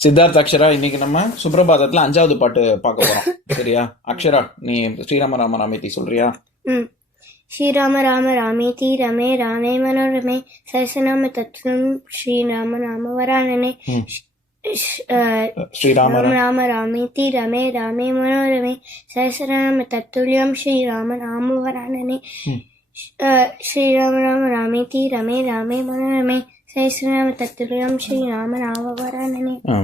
சித்தார்த் அக்ஷரா, இன்னைக்கு நம்ம சுப்ரபாதத்துல 5வது பாட்டு பார்க்க போறோம். சரியா? அக்ஷரா, நீ ஸ்ரீராம ராம ராமேதி சொல்றியா? ஸ்ரீராம ராம ராமேதி ரமே ராமே மனோரமே சரசநாம தத்துவம் ஸ்ரீராம நாம வரானனே. ஸ்ரீராம ராம ராமேதி ரமே ராமே மனோரமே சரசநாம தத்துல்யம் ஸ்ரீராம நாம வரானனே. ஸ்ரீராம ராம ராமேதி ரமே ராமே மனோரமே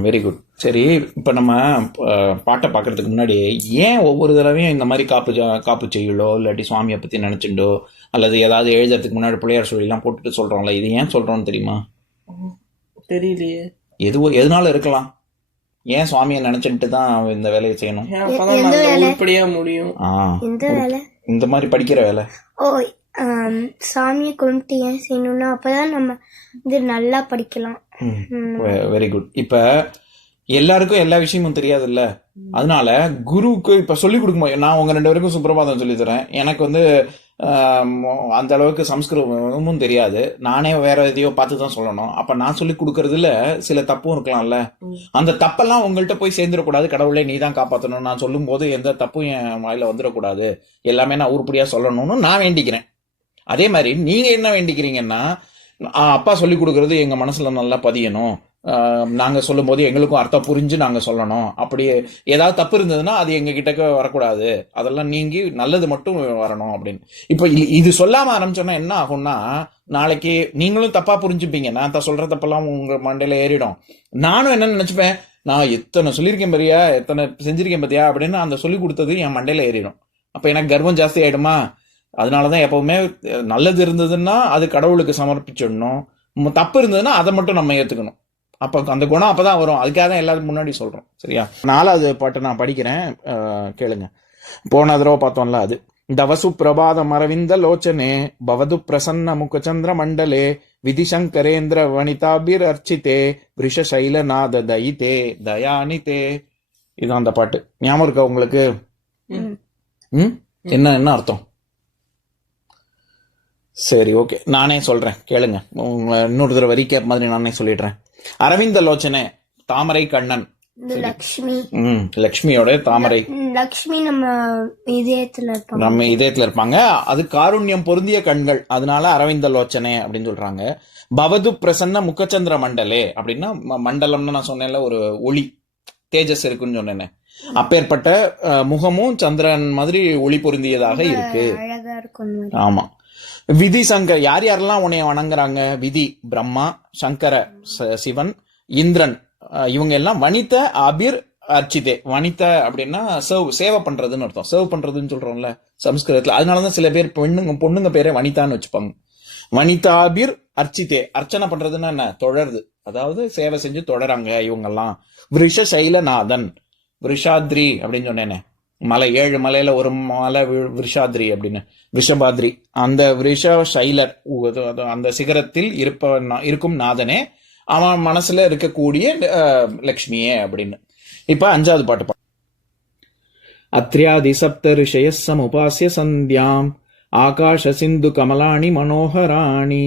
வெரி குட். சரி, இப்ப நம்ம பாட்டை பாக்குறதுக்கு முன்னாடி ஏன் ஒவ்வொரு தடவையும் இந்த மாதிரி காப்பு செய்யலோ இல்லாட்டி சுவாமியை பத்தி நினைச்சுண்டோ அல்லது ஏதாவது எழுதுறதுக்கு முன்னாடி பிள்ளையார் சொல்லி எல்லாம் போட்டுட்டு சொல்றோம்ல, இது ஏன் சொல்றோம்னு தெரியுமா? தெரியலையே. எதனால இருக்கலாம்? ஏன் சுவாமியை நினைச்சுட்டு தான் இந்த வேலையை செய்யணும்? முடியும். இந்த மாதிரி படிக்கிற வேலை சாமியை கும்பிட்டு ஏன் செய்யணும்னா அப்பதான் நம்ம இது நல்லா படிக்கலாம். Very good. இப்ப எல்லாருக்கும் எல்லா விஷயமும் தெரியாதுல்ல, அதனால குருவுக்கு இப்ப சொல்லி கொடுக்கும்போது நான் உங்க 2 பேருக்கும் சுப்ரபாதம் சொல்லி தரேன். எனக்கு அந்த அளவுக்கு சம்ஸ்கிருதமும் தெரியாது, நானே வேற எதையோ பார்த்து தான் சொல்லணும். அப்ப நான் சொல்லி கொடுக்கறதுல சில தப்பும் இருக்கலாம்ல, அந்த தப்பெல்லாம் உங்கள்கிட்ட போய் சேர்ந்துடக்கூடாது. கடவுளே நீ தான் காப்பாற்றணும், நான் சொல்லும் போது எந்த தப்பும் என் வாயில வந்துடக்கூடாது, எல்லாமே நான் உருப்படியா சொல்லணும்னு நான் வேண்டிக்கிறேன். அதே மாதிரி நீங்க என்ன வேண்டிக்கிறீங்கன்னா, அப்பா சொல்லி கொடுக்கறது எங்க மனசுல நல்லா பதியணும், நாங்க சொல்லும் போது எங்களுக்கும் அர்த்தம் புரிஞ்சு நாங்க சொல்லணும், அப்படி ஏதாவது தப்பு இருந்ததுன்னா அது எங்க கிட்டக்க வரக்கூடாது, அதெல்லாம் நீங்கி நல்லது மட்டும் வரணும் அப்படின்னு. இப்ப இது சொல்லாம ஆரம்பிச்சோன்னா என்ன ஆகும்னா, நாளைக்கு நீங்களும் தப்பா புரிஞ்சுப்பீங்க, நான் சொல்ற தப்பெல்லாம் உங்க மண்டையில ஏறிடும். நானும் என்ன நினைச்சுப்பேன், நான் எத்தனை சொல்லியிருக்கேன் பாரியா, எத்தனை செஞ்சிருக்கேன் பாத்தியா அப்படின்னு அந்த சொல்லி கொடுத்தது என் மண்டையில ஏறிடும். அப்ப எனக்கு கர்வம் ஜாஸ்தி ஆயிடுமா? அதனாலதான் எப்பவுமே நல்லது இருந்ததுன்னா அது கடவுளுக்கு சமர்ப்பிச்சிடணும், தப்பு இருந்ததுன்னா அதை மட்டும் நம்ம ஏத்துக்கணும். அப்ப அந்த குணம் அப்பதான் வரும். அதுக்காக தான் எல்லாரும் முன்னாடி சொல்றோம். சரியா? 4வது பாட்டு நான் படிக்கிறேன், கேளுங்க. போன தடவை பார்த்தோம்ல அது. தவசு பிரபாதம் அரவிந்த லோச்சனே பவது பிரசன்ன முகச்சந்திர மண்டலே விதிசங்கரேந்திர வனிதாபிர் அர்ச்சிதே விஷசைலநாத தயிதே தயானிதே. இதுதான் அந்த பாட்டு. ஞாபகம் இருக்கா உங்களுக்கு? என்ன அர்த்தம்? சரி, ஓகே, நானே சொல்றேன் கேளுங்க. இன்னொரு தடவை வரிக்க மாதிரி நானே சொல்லிடுறேன். அரவிந்த லோச்சனே தாமரை கண்ணன், லக்ஷ்மி. லக்ஷ்மியோட தாமரை. லக்ஷ்மி நம்ம இதயத்துல இருப்பாங்க. அது காருண்யம் பொருந்திய கண்கள், அதனால அரவிந்த லோச்சனே அப்படின்னு சொல்றாங்க. பவது பிரசன்ன முகச்சந்திர மண்டலே அப்படின்னா, மண்டலம்னு நான் சொன்னேன்ல, ஒரு ஒளி தேஜஸ் இருக்குன்னு சொன்னேன். அப்பேற்பட்ட முகமும் சந்திரன் மாதிரி ஒளி பொருந்தியதாக இருக்கு. ஆமா. விதி சங்கர், யார் யாரெல்லாம் உன்னைய வணங்குறாங்க? விதி பிரம்மா, சங்கர சிவன், இந்திரன், இவங்க எல்லாம் வனித அபிர் அர்ச்சிதே. வனித அப்படின்னா சேவை பண்றதுன்னு அர்த்தம். சேவ் பண்றதுன்னு சொல்றோம்ல சம்ஸ்கிருதத்துல. அதனாலதான் சில பேர் பொண்ணுங்க பேரை வனிதான்னு வச்சுப்பாங்க. வனிதாபிர் அர்ச்சிதே, அர்ச்சனை பண்றதுன்னா என்ன? தொழறது, அதாவது சேவை செஞ்சு தொடராங்க இவங்கெல்லாம். விஷசைலநாதன், விஷாத்ரி அப்படின்னு சொன்னேனே, மலை 7 மலையில ஒரு மலை விஷாத்ரி அப்படின்னு, விஷபாத்ரி. அந்த விஷசைலர், அந்த சிகரத்தில் இருக்கும் நாதனே, அவன் மனசுல இருக்கக்கூடிய லக்ஷ்மியே அப்படின்னு. இப்ப 5வது பாட்டு. அத்ரியாதி சப்த ரிஷய சமுபாஸ்ய சந்தியாம் ஆகாஷ சிந்து கமலாணி மனோகராணி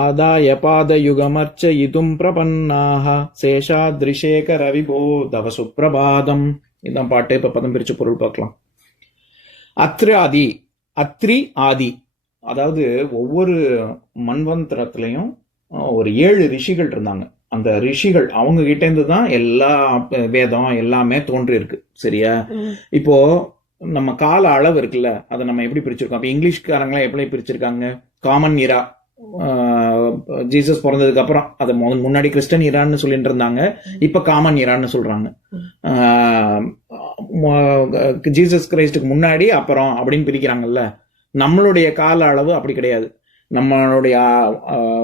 ஆதாய பாதயுகமர்ச்சயிதும் பிரபன்னாஹ சேஷாத்ரிசேகர விபோ தவ சுப்ரபாதம். இதான் பாட்டு. இப்ப பதம் பிரிச்சு பொருள் பார்க்கலாம். அத்ரி ஆதி, அதாவது ஒவ்வொரு மன்வந்திரத்திலையும் ஒரு 7 ரிஷிகள் இருந்தாங்க. அந்த ரிஷிகள் அவங்க கிட்ட இருந்து தான் எல்லா வேதம் எல்லாமே தோன்றி இருக்கு. சரியா? இப்போ நம்ம கால அளவு இருக்குல்ல, அதை நம்ம எப்படி பிரிச்சிருக்கோம்? அப்ப இங்கிலீஷ்காரங்களா எப்படி பிரிச்சிருக்காங்க? காமன் இரா, ஜீசஸ் பிறந்ததுக்கு அப்புறம், அது முன்னாடி கிறிஸ்டன் இரான்னு சொல்லிட்டு இருந்தாங்க, இப்ப காமன் இரான்னு சொல்றாங்க. ஜீசஸ் கிரைஸ்டுக்கு முன்னாடி அப்புறம் அப்படின்னு பிரிக்கிறாங்கல்ல. நம்மளுடைய கால அளவு அப்படி கிடையாது. நம்மளுடைய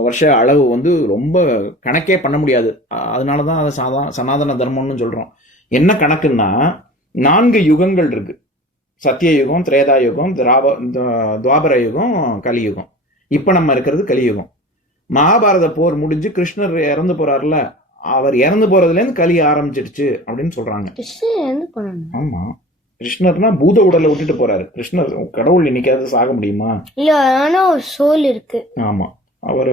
வருஷ அளவு ரொம்ப கணக்கே பண்ண முடியாது. அதனாலதான் அதை சனாதன தர்மம்னு சொல்றோம். என்ன கணக்குன்னா, 4 யுகங்கள் இருக்கு. சத்தியயுகம், திரேதா யுகம், துவாபர யுகம், கலியுகம். இப்ப நம்ம இருக்கிறது கலியுகம். மகாபாரத போர் முடிஞ்சு கிருஷ்ணர் இறந்து போறாருல, அவர் இறந்து போறதுல இருந்து கலி ஆரம்பிச்சிருச்சு அப்படின்னு சொல்றாங்க. ஆமா, கிருஷ்ணர்னா பூத உடலை விட்டுட்டு போறாரு. கிருஷ்ணர் கடவுள் இன்னைக்காவது சாக முடியுமா? இல்ல, ஆனா ஒரு சோல் இருக்கு. ஆமா, அவர்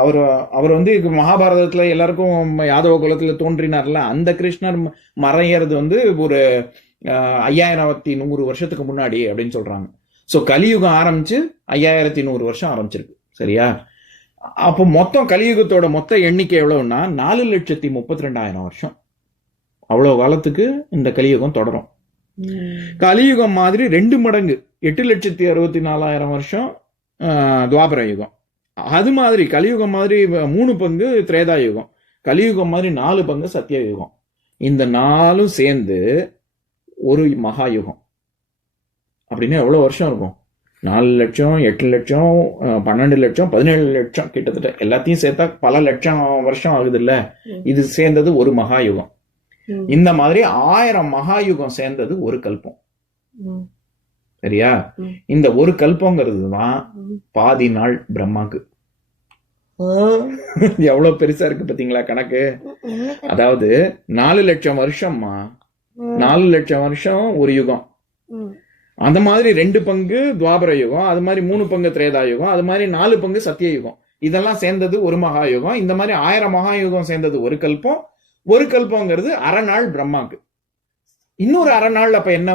அவர் அவர் வந்து மகாபாரதத்துல எல்லாருக்கும் யாதவ குலத்துல தோன்றினார்ல, அந்த கிருஷ்ணர் மறையிறது வந்து ஒரு 5100 வருஷத்துக்கு முன்னாடி அப்படின்னு சொல்றாங்க. ஸோ கலியுகம் ஆரம்பிச்சு 5100 வருஷம் ஆரம்பிச்சிருக்கு. சரியா? அப்போ மொத்தம் கலியுகத்தோட மொத்த எண்ணிக்கை எவ்வளவுன்னா 4,32,000 வருஷம். அவ்வளவு காலத்துக்கு இந்த கலியுகம் தொடரும். கலியுகம் மாதிரி 2 மடங்கு 8,64,000 வருஷம் துவாபர யுகம். அது மாதிரி கலியுகம் மாதிரி 3 பங்கு திரேதா யுகம், கலியுகம் மாதிரி 4 பங்கு சத்திய யுகம். இந்த 4ம் சேர்ந்து ஒரு மகா யுகம். அப்படின்னு எவ்வளவு வருஷம் இருக்கும்? 4 லட்சம், 8 லட்சம், 12 லட்சம், 17 லட்சம், கிட்டத்தட்ட எல்லாத்தையும் சேர்த்தா பல லட்சம் வருஷம் ஆகுது இல்ல. இது சேர்ந்தது ஒரு மகா யுகம். இந்த மாதிரி 1000 மகா யுகம் சேர்ந்தது ஒரு கல்பம். சரியா? இந்த ஒரு கல்பங்கிறது தான் பாதி நாள் பிரம்மாக்கு. எவ்வளவு பெருசா இருக்கு பாத்தீங்களா கணக்கு? அதாவது 4 லட்சம் வருஷம்மா, 4 லட்சம் வருஷம் ஒரு யுகம். அந்த மாதிரி 2 பங்கு துவாபர யுகம், அது மாதிரி 3 பங்கு திரேதா யுகம், அது மாதிரி 4 பங்கு சத்திய யுகம். இதெல்லாம் சேர்ந்தது ஒரு மகா யுகம். இந்த மாதிரி 1000 மகா யுகம் சேர்ந்தது ஒரு கல்பம். ஒரு கல்பங்கிறது அரை நாள் பிரம்மாக்கு. இன்னொரு அரை நாள் அப்ப என்ன?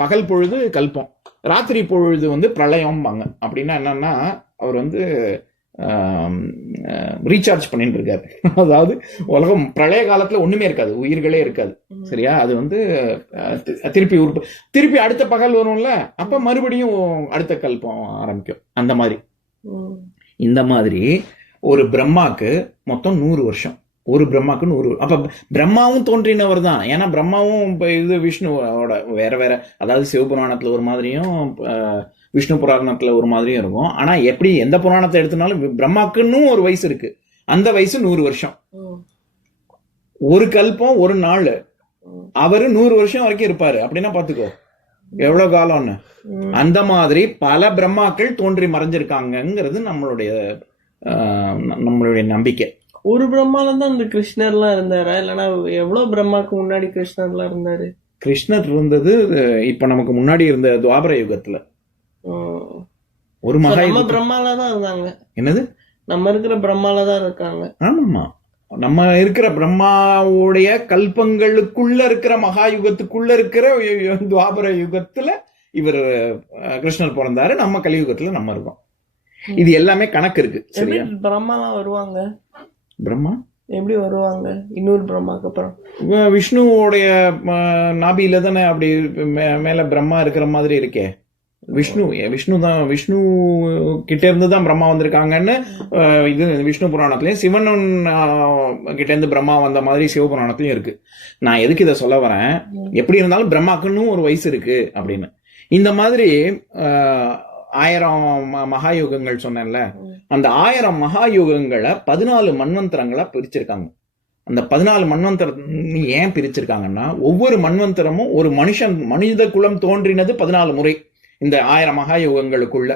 பகல் பொழுது கல்பம், ராத்திரி பொழுது வந்து பிரளயம்பாங்க. அப்படின்னா என்னன்னா அவர் வந்து ரீசார்ஜ் பண்ணிட்டு இருக்காரு. அதாவது உலகம் பிரளய காலத்துல ஒண்ணுமே இருக்காது, உயிர்களே இருக்காது. சரியா? அது வந்து திருப்பி அடுத்த பகல் வரும்ல, அப்ப மறுபடியும் அடுத்த கல்பம் ஆரம்பிக்கும். அந்த மாதிரி இந்த மாதிரி ஒரு பிரம்மாக்கு மொத்தம் 100 வருஷம். ஒரு பிரம்மாக்கு 100. அப்ப பிரம்மாவும் தோன்றினவர் தான். ஏன்னா பிரம்மாவும் இது விஷ்ணுவோட வேற வேற, அதாவது சிவபுராணத்துல ஒரு மாதிரியும் விஷ்ணு புராணத்துல ஒரு மாதிரியும் இருக்கும். ஆனா எப்படி எந்த புராணத்தை எடுத்தனாலும் பிரம்மாக்குன்னு ஒரு வயசு இருக்கு. அந்த வயசு 100 வருஷம். ஒரு கல்பம் ஒரு நாள். அவரு 100 வருஷம் வரைக்கும் இருப்பாரு. அப்படின்னா பாத்துக்கோ எவ்வளவு காலம்னு. அந்த மாதிரி பல பிரம்மாக்கள் தோன்றி மறைஞ்சிருக்காங்கிறது நம்மளுடைய நம்பிக்கை. ஒரு பிரம்மால தான் இந்த கிருஷ்ணர்லாம் இருந்தாரா, இல்லைன்னா எவ்வளவு பிரம்மாக்கு முன்னாடி கிருஷ்ணர்லாம் இருந்தாரு? கிருஷ்ணர் இருந்தது இப்ப நமக்கு முன்னாடி இருந்த துவாபர யுகத்துல. ஒரு மகா பிரம்மால தான் இருந்தாங்க. என்னது? நம்ம இருக்கிற பிரம்மால தான் இருக்காங்க. ஆமாமா, நம்ம இருக்கிற பிரம்மாவுடைய கல்பங்களுக்குள்ள இருக்கிற மகா யுகத்துக்குள்ள இருக்கிற துவாபர யுகத்துல இவர் கிருஷ்ணர் பிறந்தாரு. நம்ம கலியுகத்துல நம்ம இருக்கோம். இது எல்லாமே கணக்கு இருக்கு. சரியா? பிரம்மாலாம் வருவாங்க. பிரம்மா எப்படி வருவாங்க இன்னொரு பிரம்மாக்கு அப்புறம்? விஷ்ணுவோடைய நாபியில தானே அப்படி மேல பிரம்மா இருக்கிற மாதிரி இருக்கே. விஷ்ணு கிட்ட இருந்து தான் பிரம்மா வந்திருக்காங்கன்னு இது விஷ்ணு புராணத்திலயும், சிவன் கிட்ட இருந்து பிரம்மா வந்த மாதிரி சிவபுராணத்திலயும் இருக்கு. நான் எதுக்கு இதை சொல்ல வரேன், எப்படி இருந்தாலும் பிரம்மாக்குன்னு ஒரு வயசு இருக்கு அப்படின்னு. இந்த மாதிரி 1000 மகாயுகங்கள் சொன்னேன்ல, அந்த 1000 மகாயுகங்களை 14 மன்வந்தரங்களா பிரிச்சிருக்காங்க. அந்த 14 மன்வந்தரம் ஏன் பிரிச்சிருக்காங்கன்னா, ஒவ்வொரு மன்வந்தரமும் ஒரு மனித குலம் தோன்றினது 14 முறை இந்த 1000 மகாயுகங்களுக்குள்ள.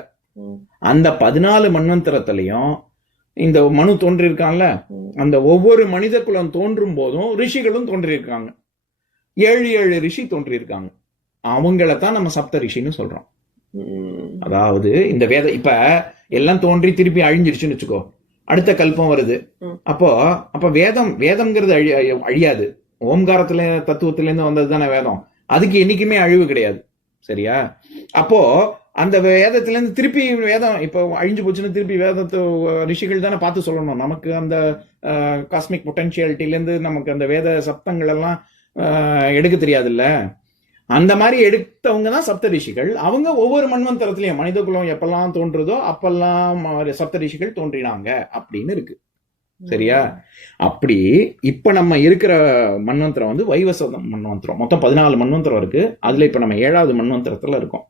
அந்த 14 மன்வந்தரத்திலையும் இந்த மனு தோன்றியிருக்கான்ல, அந்த ஒவ்வொரு மனித குலம் தோன்றும் போதும் ரிஷிகளும் தோன்றியிருக்காங்க. 7 ரிஷி தோன்றியிருக்காங்க. அவங்களத்தான் நம்ம சப்த ரிஷின்னு சொல்றோம். அதாவது இந்த வேத இப்ப எல்லாம் தோன்றி திருப்பி அழிஞ்சிருச்சுன்னு வச்சுக்கோ, அடுத்த கல்பம் வருது. அப்ப வேதம்ங்கிறது அழியாது. ஓம்காரத்துல தத்துவத்துல இருந்து வந்தது தானே வேதம். அதுக்கு என்னைக்குமே அழிவு கிடையாது. சரியா? அப்போ அந்த வேதத்துல இருந்து திருப்பி வேதம் இப்ப அழிஞ்சு போச்சுன்னு திருப்பி வேதத்தை ரிஷிகள் தானே பார்த்து சொல்லணும். நமக்கு அந்த காஸ்மிக் பொட்டன்ஷியாலிட்டில இருந்து நமக்கு அந்த வேத சப்தங்கள் எல்லாம் எடுக்க தெரியாதுல்ல. அந்த மாதிரி எடுத்தவங்க தான் சப்த ரிஷிகள். அவங்க ஒவ்வொரு மன்வந்தரத்திலையும் மனித குலம் எப்பெல்லாம் தோன்றுதோ அப்பெல்லாம் சப்த ரிஷிகள் தோன்றினாங்க அப்படின்னு இருக்கு. சரியா? அப்படி இப்ப நம்ம இருக்கிற மன்வந்தரம் வந்து வைவஸ்வத மன்வந்தரம். மொத்தம் 14 மன்வந்தரம் இருக்கு. அதுல இப்ப நம்ம 7வது மன்வந்தரத்துல இருக்கோம்.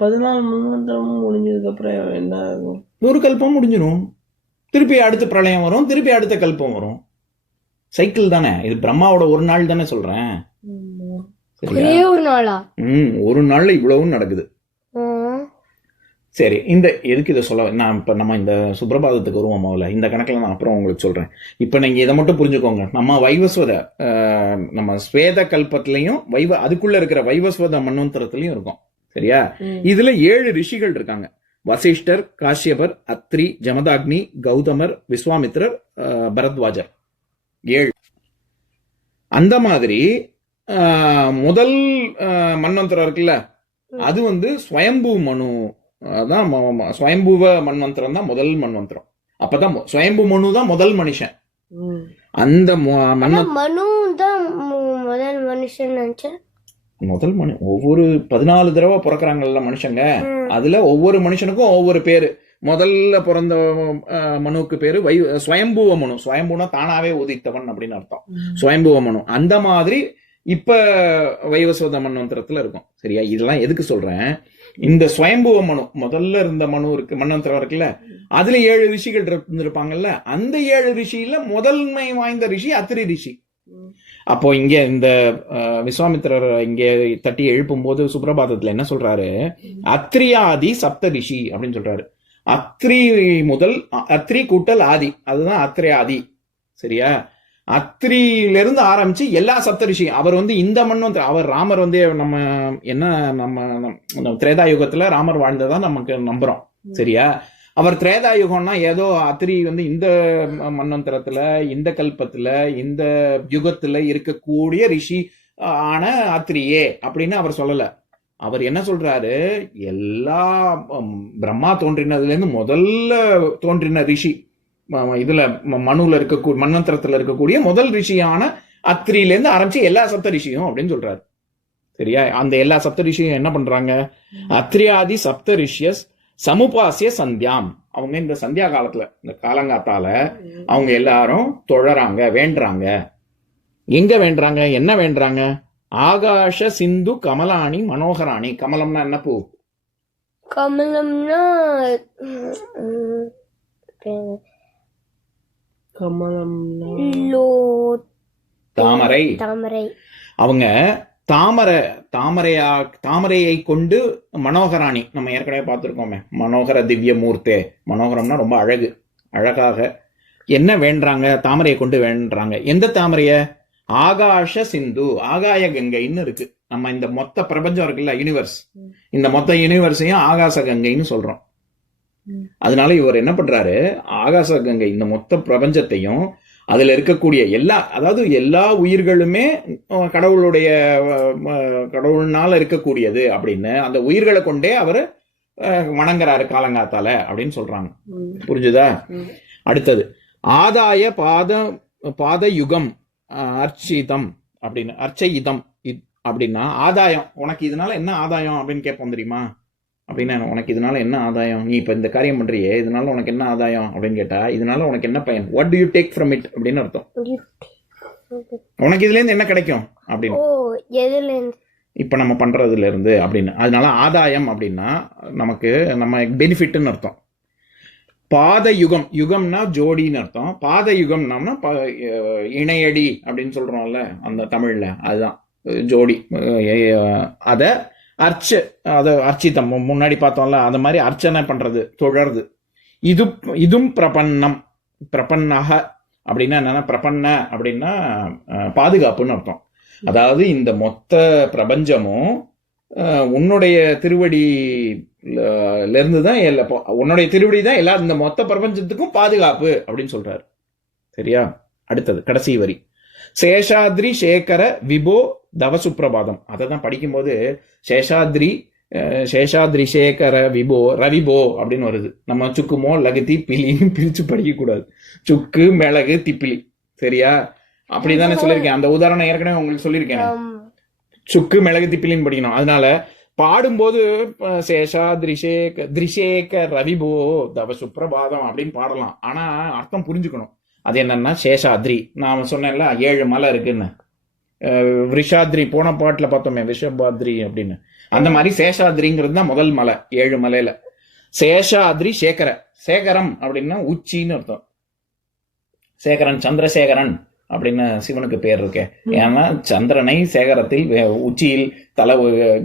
14 மன்வந்தரமும் முடிஞ்சதுக்கு அப்புறம் என்ன ஆகும்? ஒரு கல்பம் முடிஞ்சிடும். திருப்பி அடுத்த பிரளயம் வரும், திருப்பி அடுத்த கல்பம் வரும். சைக்கிள் தானே இது. பிரம்மாவோட ஒரு நாள் தானே சொல்றேன். ஒரு நாள்ல இவ்வளவும் நடக்குது. சரி, எதுக்கு இதை சொல்ல நான் இப்ப நம்ம இந்த சுப்ரபாதத்துக்கு வருவோம். முதல்ல இந்த கணக்குல நான் அப்புறம் உங்களுக்கு சொல்றேன். இப்ப நீங்க இதை மட்டும் புரிஞ்சுக்கோங்க. நம்ம வைவஸ்வத நம்ம ஸ்வேத கல்பத்திலையும் அதுக்குள்ள இருக்கிற வைவஸ்வத மன்வந்தரத்திலையும் இருக்கும். சரியா? இதுல 7 ரிஷிகள் இருக்காங்க. வசிஷ்டர், காஷ்யபர், அத்ரி, ஜமதாக்னி, கௌதமர், விஸ்வாமித்ரர், பரத்வாஜர் 7. அந்த மாதிரி முதல் மன்வந்திரம் இருக்குல்ல, அது வந்து ஸ்வயம்பு மனு தான். ஸ்வயம்புவ மன்வந்திரம் தான் முதல் மன்வந்திரம். அப்பதான் ஸ்வயம்பு மனு தான் முதல் மனுஷன். அந்த மனு தான் முதல் மனுஷன் நினைச்சேன். முதல் ஒவ்வொரு 14 தடவை பிறக்கிறாங்கல்ல மனுஷங்க, அதுல ஒவ்வொரு மனுஷனுக்கும் ஒவ்வொரு பேரு. முதல்ல பிறந்த மனுவுக்கு பேரு ஸ்வயம்புவ மனு. ஸ்வயம்புனா தானாவே உதித்தவன் அப்படின்னு அர்த்தம். ஸ்வயம்புவ மனு. அந்த மாதிரி இப்ப வைவஸ்வத மன்வந்திரத்துல இருக்கும். சரியா? இதெல்லாம் எதுக்கு சொல்றேன், இந்த ஸ்வயம்புவ மனு முதல்ல இருந்த மனு இருக்கு, மன்வந்திரம் இருக்குல்ல, அதுல 7 ரிஷிகள் இருந்திருப்பாங்கல்ல. அந்த 7 ரிஷியில முதன்மை வாய்ந்த ரிஷி அத்ரி ரிஷி. அப்போ இங்க இந்த விஸ்வாமித்திரர் இங்க தட்டி எழுப்பும் போது சுப்ரபாதத்துல என்ன சொல்றாரு, அத்ரியாதி சப்த ரிஷி அப்படின்னு சொல்றாரு. அத்ரி முதல், அத்ரி கூட்டல் ஆதி, அதுதான் அத்ரியாதி. சரியா? அத்ரியிலிருந்து ஆரம்பிச்சு எல்லா சப்த ரிஷி. அவர் வந்து இந்த மன்வந்திரம், அவர் ராமர் வந்து நம்ம என்ன நம்ம திரேதா யுகத்துல ராமர் வாழ்ந்ததா நமக்கு நம்புறோம். சரியா? அவர் திரேதா யுகம்னா ஏதோ அத்ரி வந்து இந்த மன்வந்திரத்துல, இந்த கல்பத்துல, இந்த யுகத்துல இருக்கக்கூடிய ரிஷி ஆன அத்ரியே அப்படின்னு அவர் சொல்லல. அவர் என்ன சொல்றாரு, எல்லா பிரம்மா தோன்றினதுல இருந்து முதல்ல தோன்றின ரிஷி, இதுல மனுல இருக்க மன்வந்திரத்துல இருக்கக்கூடிய முதல் ரிஷியான அத்ரியில இருந்து ஆரம்பிச்சு எல்லா சப்த ரிஷியும் அப்படின்னு சொல்றாரு. சரியா? அந்த எல்லா சப்த ரிஷியும் என்ன பண்றாங்க, அத்ரியாதி சப்த ரிஷியஸ் சமுபாசிய சந்தியாம். அவங்க இந்த சந்தியா காலத்துல, இந்த காலங்காத்தால அவங்க எல்லாரும் தொழறாங்க, வேண்டுறாங்க. எங்க வேண்டுறாங்க, என்ன வேண்டுறாங்க, ஆகாஷ சிந்து கமலாணி மனோகராணி. கமலம்னா என்ன பூ? கமலம்னா தாமரை. தாமரை. அவங்க தாமரையை கொண்டு மனோகராணி, நம்ம ஏற்கனவே பார்த்திருக்கோமே, மனோகர திவ்ய மூர்த்தே. மனோகரம்னா ரொம்ப அழகு, அழகாக. என்ன வேண்டாங்க, தாமரையை கொண்டு வேண்டாங்க. எந்த தாமரைய? ஆகாஷ சிந்து, ஆகாய கங்கைன்னு இருக்கு. நம்ம இந்த மொத்த பிரபஞ்சம் இருக்குல்ல, யூனிவர்ஸ், இந்த மொத்த யூனிவர்ஸையும் ஆகாச கங்கைன்னு சொல்றோம். அதனால இவர் என்ன பண்றாரு, ஆகாச கங்கை இந்த மொத்த பிரபஞ்சத்தையும் அதுல இருக்கக்கூடிய எல்லா, அதாவது எல்லா உயிர்களுமே கடவுளுடைய கடவுள்னால இருக்கக்கூடியது அப்படின்னு அந்த உயிர்களை கொண்டே அவரு வணங்குறாரு காலங்காத்தால அப்படின்னு சொல்றாங்க. புரிஞ்சுதா? அடுத்தது ஆதாய பாத யுகம் அர்ச்சிதம் அப்படின்னு, அர்ச்சயிதம் அப்படின்னா ஆதாயம். உனக்கு இதனால என்ன ஆதாயம் அப்படின்னு கேட்போம் தெரியுமா? அப்படின்னா உனக்கு இதனால என்ன ஆதாயம், நீ இப்ப இந்த காரியம் பண்றியே, இதனால உனக்கு என்ன ஆதாயம் அப்படின்னு கேட்டா, இதனால உனக்கு என்ன பயன், what to you take from it அப்படின்னு அர்த்தம். உனக்கு இதுல இருந்து என்ன கிடைக்கும் அப்படின்னு, இப்ப நம்ம பண்றதுல இருந்து அப்படின்னு. அதனால ஆதாயம் அப்படின்னா நமக்கு நம்ம பெனிஃபிட்னு அர்த்தம். பாத யுகம், யுகம்னா ஜோடின்னு அர்த்தம். பாத யுகம்னா இணையடி அப்படின்னு சொல்றோம்ல அந்த தமிழ்ல, அதுதான் ஜோடி. அத அர்ச்சிதம் முன்னாடி பார்த்தோம்ல, அந்த மாதிரி அர்ச்சனை பண்றது, தொழறது. இதும் பிரபன்னம். பிரபன்னக அப்படின்னா என்னன்னா, பிரபன்ன அப்படின்னா பாதுகாப்புன்னு அர்த்தம். அதாவது இந்த மொத்த பிரபஞ்சமும் உன்னுடைய திருவடியில இருந்துதான், உன்னுடைய திருவடி தான் எல்லா இந்த மொத்த பிரபஞ்சத்துக்கும் பாதுகாப்பு அப்படின்னு சொல்றாரு. சரியா? அடுத்தது கடைசி வரி, சேஷாத்ரி சேகர விபோ தவசுப்பிரபாதம். அதை தான் படிக்கும்போது சேஷாத்ரி சேகர விபோ ரவிபோ அப்படின்னு வருது. நம்ம சுக்குமோ லகுதி பிலின்னு பிரிச்சு படிக்க கூடாது. சுக்கு மிளகு திப்பிலி. சரியா? அப்படிதானே சொல்லியிருக்கேன். அந்த உதாரணம் ஏற்கனவே உங்களுக்கு சொல்லியிருக்கேன். சுக்கு மிளகு திப்பிலின்னு படிக்கணும். அதனால பாடும்போது திரிசேக ரவிபோ தவ சுப்பிரபாதம் அப்படின்னு பாடலாம். ஆனா அர்த்தம் புரிஞ்சுக்கணும். அது என்னன்னா சேஷாத்ரி, நான் சொன்னேன்ல 7 மலை இருக்குன்னு. விஷாத்ரி போன பாட்டுல பார்த்தோமே, விஷபாத்ரி அப்படின்னு. அந்த மாதிரி சேஷாத்ரிங்கிறது தான் முதல் மலை 7 மலையில. சேஷாத்ரி சேகர, சேகரம் அப்படின்னா உச்சின்னு அர்த்தம். சேகரன், சந்திரசேகரன் அப்படின்னு சிவனுக்கு பேர் இருக்கே. ஏன்னா சந்திரனை சேகரத்தில் உச்சியில்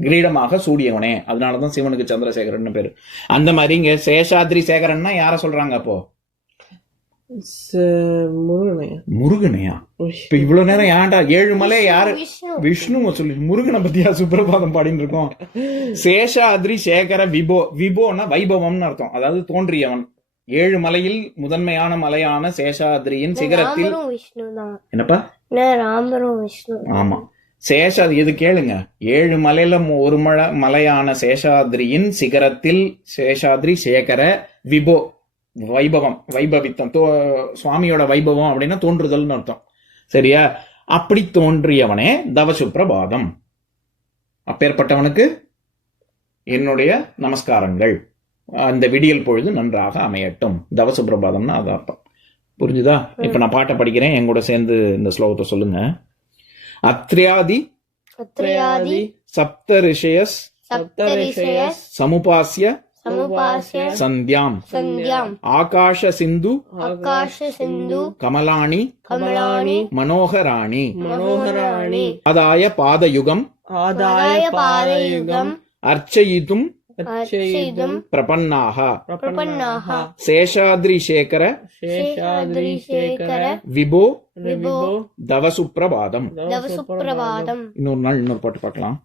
கிரீடமாக சூடியவனே, அதனாலதான் சிவனுக்கு சந்திரசேகரன் பேரு. அந்த மாதிரி இங்க சேஷாத்ரி சேகரன்னா யார சொல்றாங்க? அப்போ முருகனையா? முருகனையா? இப்ப இவ்வளவு நேரம் ஏன்டா 7 மலை யாரு? விஷ்ணு சொல்லி முருகனை பத்தியா சுப்பிரபாதம் பாடின்னு இருக்கோம். சேஷாத்ரி சேகர விபோ. விபோன்னா வைபவம்னு அர்த்தம், அதாவது தோன்றியவன். 7 மலையில் முதன்மையான மலையான சேஷாத்ரியின் சிகரத்தில். விஷ்ணுதான். என்னப்பா? ராமரும் விஷ்ணு. ஆமா, இது கேளுங்க. 7 மலையில ஒரு மலையான சேஷாத்ரியின் சிகரத்தில் சேஷாத்ரி சேகர விபோ, வைபவம், வைபவித்தம், சுவாமியோட வைபவம் அப்படின்னா தோன்றுதல்னு அர்த்தம். சரியா? அப்படி தோன்றியவனே தவசுப்பிரபாதம். அப்பேற்பட்டவனுக்கு என்னுடைய நமஸ்காரங்கள். அந்த விடியல் பொழுது நன்றாக அமையட்டும். தவசுப்பிரபாதம்னா அது அர்த்தம். புரிஞ்சுதா? இப்ப நான் பாட்டை படிக்கிறேன், என் கூட சேர்ந்து இந்த ஸ்லோகத்தை சொல்லுங்க. அத்ரியாதி சப்த ரிஷயஸ் சமுபாஸ்ய சந்தியாம் ஆகாஷ சிந்து கமலாணி மனோகராணி ஆதாய பாதயுகம் அர்ச்சயிதும் பிரபன்னாஹ சேஷாத்ரிசேகர விபோ தவசுப்பிரபாதம். இன்னொரு நாள் இன்னொரு பாட்டு பார்க்கலாம்.